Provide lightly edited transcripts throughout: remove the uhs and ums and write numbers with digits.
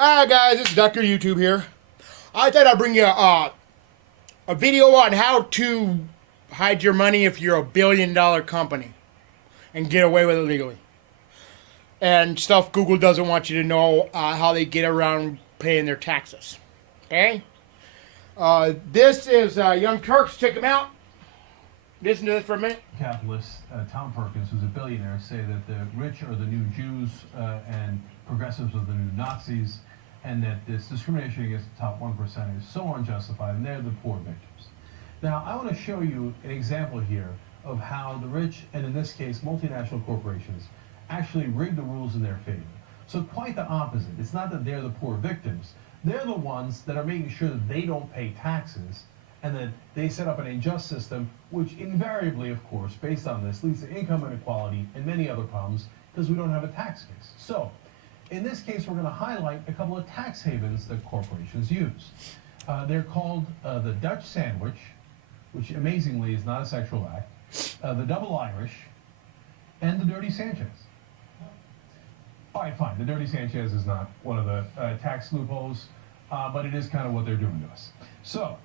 Hi guys, it's Dr. YouTube here. I thought I'd bring you a video on how to hide your money if you're a billion-dollar company and get away with it legally. And stuff Google doesn't want you to know how they get around paying their taxes. Okay? This is Young Turks. Check them out. Listen to this for a minute. Capitalist Tom Perkins, who's a billionaire, say that the rich are the new Jews and progressives are the new Nazis, and that this discrimination against the top 1% is so unjustified, and they're the poor victims. Now, I want to show you an example here of how the rich, and in this case, multinational corporations, actually rig the rules in their favor. So quite the opposite. It's not that they're the poor victims. They're the ones that are making sure that they don't pay taxes, and that they set up an unjust system, which invariably, of course, based on this, leads to income inequality and many other problems because we don't have a tax case. So, in this case, we're going to highlight a couple of tax havens that corporations use. They're called the Dutch Sandwich, which amazingly is not a sexual act, the Double Irish, and the Dirty Sanchez. All right, fine. The Dirty Sanchez is not one of the tax loopholes, but it is kind of what they're doing to us. So,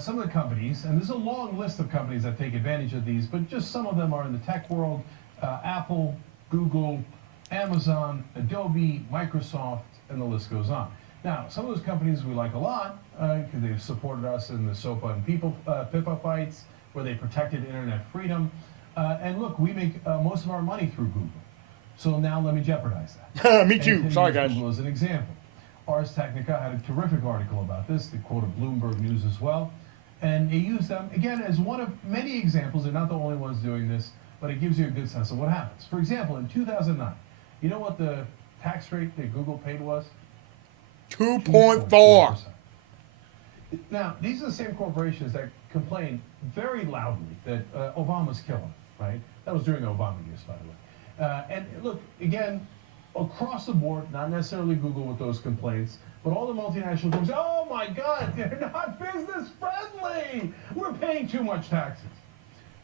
some of the companies, and there's a long list of companies that take advantage of these, but just some of them are in the tech world: Apple, Google, Amazon, Adobe, Microsoft, and the list goes on. Now, some of those companies we like a lot because they've supported us in the SOPA and PIPA fights, where they protected internet freedom. And look, we make most of our money through Google. So now let me jeopardize that. Me too. And Sorry, use guys. Google as an example. Ars Technica had a terrific article about this. They quoted Bloomberg News as well. And they use them, again, as one of many examples. They're not the only ones doing this, but it gives you a good sense of what happens. For example, in 2009, you know what the tax rate that Google paid was? 2.4. Now, these are the same corporations that complained very loudly that Obama's killing, right? That was during the Obama years, by the way. And look, again, across the board, not necessarily Google with those complaints, but all the multinational groups, oh my God, they're not business friendly. We're paying too much taxes.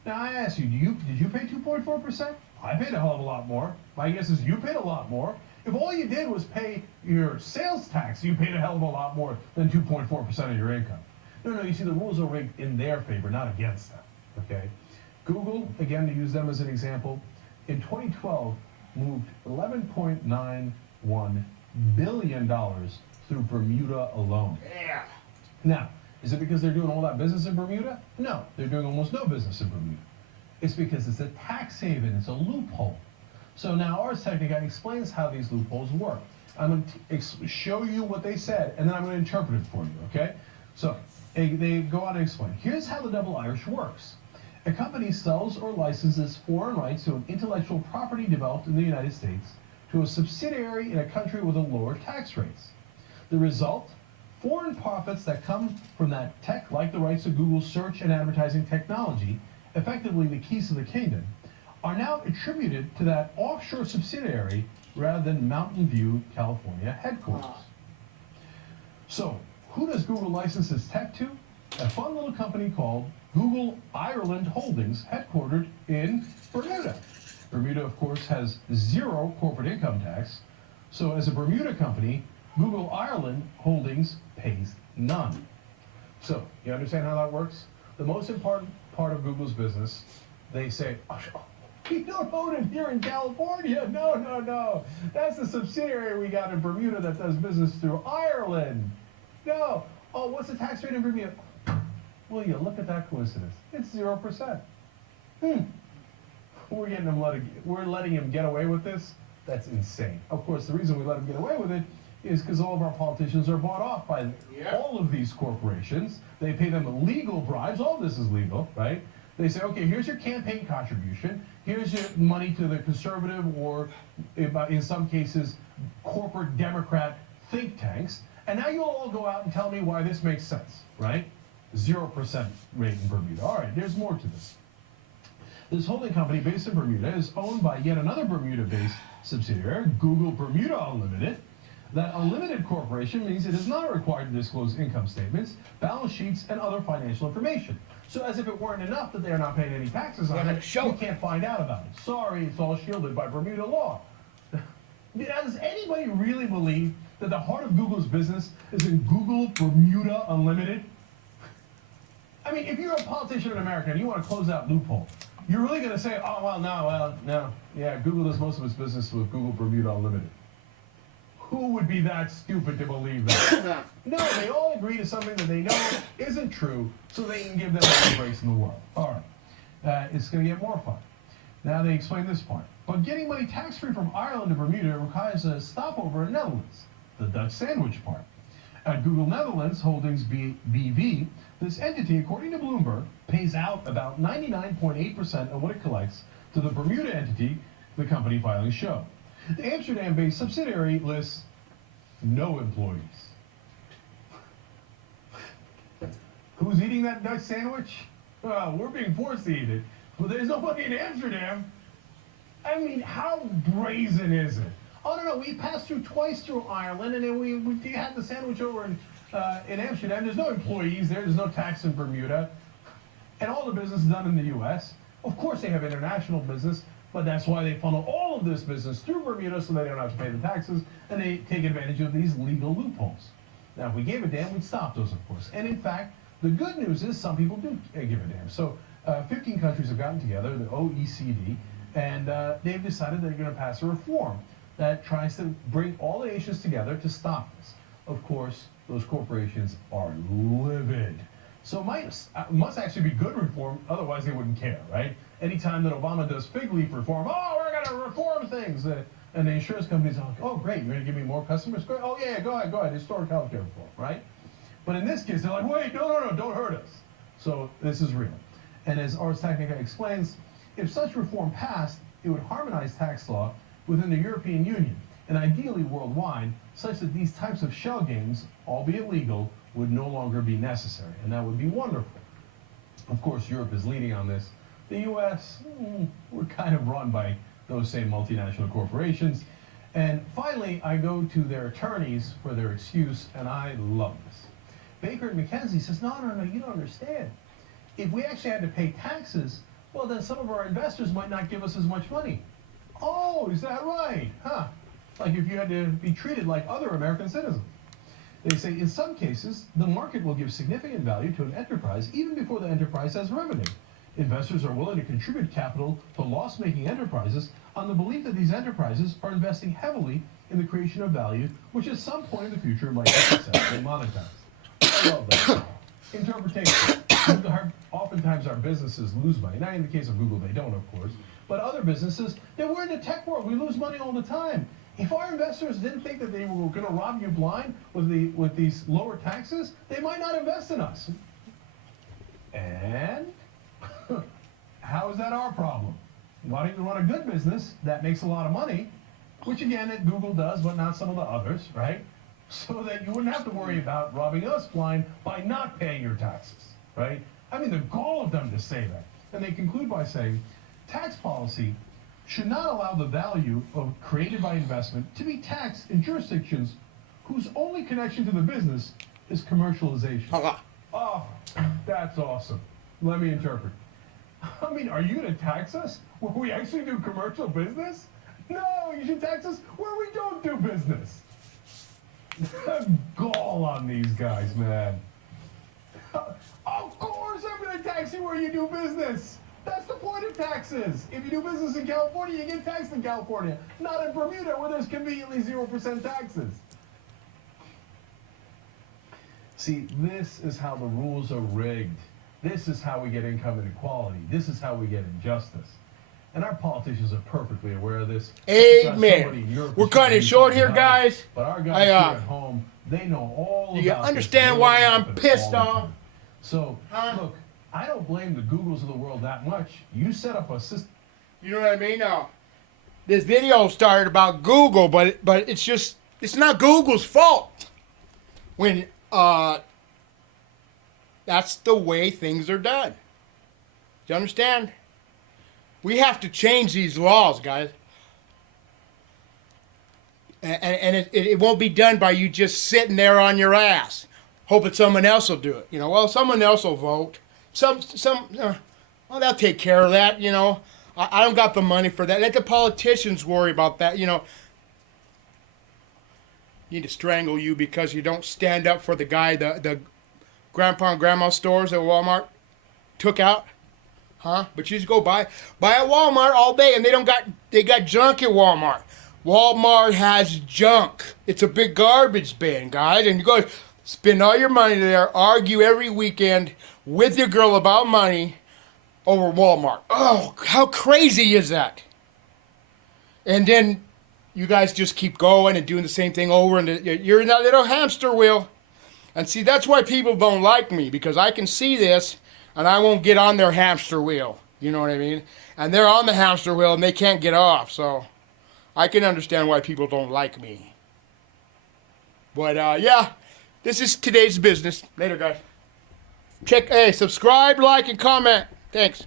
Now, I ask you, did you pay 2.4%? I paid a hell of a lot more. My guess is you paid a lot more. If all you did was pay your sales tax, you paid a hell of a lot more than 2.4% of your income. No, you see, the rules are rigged in their favor, not against them, okay? Google, again, to use them as an example, in 2012, moved $11.91 billion through Bermuda alone. Yeah. Now, is it because they're doing all that business in Bermuda? No, they're doing almost no business in Bermuda. It's because it's a tax haven, it's a loophole. So now Ars Technica explains how these loopholes work. I'm going to show you what they said, and then I'm going to interpret it for you, okay? So they go on to explain. Here's how the Double Irish works. A company sells or licenses foreign rights to an intellectual property developed in the United States to a subsidiary in a country with a lower tax rates. The result? Foreign profits that come from that tech, like the rights to Google's search and advertising technology, effectively the keys to the kingdom, are now attributed to that offshore subsidiary rather than Mountain View, California headquarters. So, who does Google license its tech to? A fun little company called Google Ireland Holdings, headquartered in Bermuda. Bermuda, of course, has zero corporate income tax. So as a Bermuda company, Google Ireland Holdings pays none. So, you understand how that works? The most important part of Google's business, they say, oh, we don't own it here in California. No. That's the subsidiary we got in Bermuda that does business through Ireland. No. Oh, what's the tax rate in Bermuda? Will you look at that coincidence? It's 0%. We're letting him get away with this? That's insane. Of course, the reason we let him get away with it is because all of our politicians are bought off by all of these corporations. They pay them legal bribes. All of this is legal, right? They say, okay, here's your campaign contribution. Here's your money to the conservative or, in some cases, corporate Democrat think tanks. And now you'll all go out and tell me why this makes sense, right? 0% rate in Bermuda. All right, there's more to this. This holding company based in Bermuda is owned by yet another Bermuda-based subsidiary, Google Bermuda Unlimited. That unlimited corporation means it is not required to disclose income statements, balance sheets, and other financial information. So as if it weren't enough that they're not paying any taxes on it, you can't find out about it. Sorry, it's all shielded by Bermuda law. Does anybody really believe that the heart of Google's business is in Google Bermuda Unlimited? I mean, if you're a politician in America and you want to close that loophole, you're really going to say, oh, no, yeah, Google does most of its business with Google Bermuda Unlimited. Who would be that stupid to believe that? No, they all agree to something that they know isn't true, so they can give them all the breaks in the world. All right, it's going to get more fun. Now they explain this part. But getting money tax-free from Ireland to Bermuda requires a stopover in Netherlands, the Dutch sandwich part. At Google Netherlands Holdings BV, this entity, according to Bloomberg, pays out about 99.8% of what it collects to the Bermuda entity the company filings show. The Amsterdam-based subsidiary lists no employees. Who's eating that Dutch sandwich? Well, we're being forced to eat it, but there's nobody in Amsterdam. I mean, how brazen is it? Oh, no, we passed twice through Ireland, and then we had the sandwich over in Amsterdam. There's no employees there. There's no tax in Bermuda. And all the business is done in the U.S. Of course, they have international business, but that's why they funnel all of this business through Bermuda so they don't have to pay the taxes, and they take advantage of these legal loopholes. Now, if we gave a damn, we'd stop those, of course. And in fact, the good news is some people do give a damn. So 15 countries have gotten together, the OECD, and they've decided they're going to pass a reform that tries to bring all the nations together to stop this. Of course, those corporations are livid. So it must actually be good reform, otherwise they wouldn't care, right? Anytime that Obama does fig leaf reform, oh, we're going to reform things. And the insurance companies are like, oh, great, you're going to give me more customers? Oh, yeah, go ahead, historic health care reform, right? But in this case, they're like, wait, no, don't hurt us. So this is real. And as Ars Technica explains, if such reform passed, it would harmonize tax law within the European Union, and ideally worldwide, such that these types of shell games, albeit legal, would no longer be necessary, and that would be wonderful. Of course, Europe is leading on this. The U.S., we're kind of run by those same multinational corporations. And finally, I go to their attorneys for their excuse, and I love this. Baker and McKenzie says, no, you don't understand. If we actually had to pay taxes, well, then some of our investors might not give us as much money. Oh, is that right? Huh. Like if you had to be treated like other American citizens. They say in some cases, the market will give significant value to an enterprise even before the enterprise has revenue. Investors are willing to contribute capital to loss-making enterprises on the belief that these enterprises are investing heavily in the creation of value, which at some point in the future might be successfully monetized. I love that. Interpretation. Oftentimes our businesses lose money. Not in the case of Google, they don't, of course. But other businesses, we're in the tech world. We lose money all the time. If our investors didn't think that they were going to rob you blind with these lower taxes, they might not invest in us. And how is that our problem? Why don't you run a good business that makes a lot of money, which again, Google does, but not some of the others, right? So that you wouldn't have to worry about robbing us blind by not paying your taxes, right? I mean, the goal of them to say that. And they conclude by saying, tax policy should not allow the value created by investment to be taxed in jurisdictions whose only connection to the business is commercialization. Oh, that's awesome. Let me interpret. I mean, are you going to tax us where we actually do commercial business? No, you should tax us where we don't do business. Gall on these guys, man. Of course I'm going to tax you where you do business. That's the point of taxes. If you do business in California, you get taxed in California. Not in Bermuda, where there's conveniently 0% taxes. See, this is how the rules are rigged. This is how we get income inequality. This is how we get injustice. And our politicians are perfectly aware of this. Amen. We're cutting it short here, guys. But our guys here at home, they know all about this. You understand why I'm pissed off? So, look, I don't blame the Googles of the world that much. You set up a system. You know what I mean? This video started about Google, but it's not Google's fault. When that's the way things are done. Do you understand? We have to change these laws, guys. And it won't be done by you just sitting there on your ass, hoping someone else will do it. You know, well, someone else will vote. Well, they'll take care of that, you know. I don't got the money for that. Let the politicians worry about that, you know. need to strangle you because you don't stand up for the guy the grandpa and grandma stores at Walmart took out. Huh? But you just go buy at Walmart all day, and they got junk at Walmart. Walmart has junk. It's a big garbage bin, guys, and you go spend all your money there, argue every weekend with your girl about money over Walmart. Oh, how crazy is that? And then you guys just keep going and doing the same thing over, and you're in that little hamster wheel. And see, that's why people don't like me, because I can see this, and I won't get on their hamster wheel. You know what I mean? And they're on the hamster wheel, and they can't get off. So I can understand why people don't like me. But, yeah, this is today's business. Later, guys. Subscribe, like, and comment. Thanks.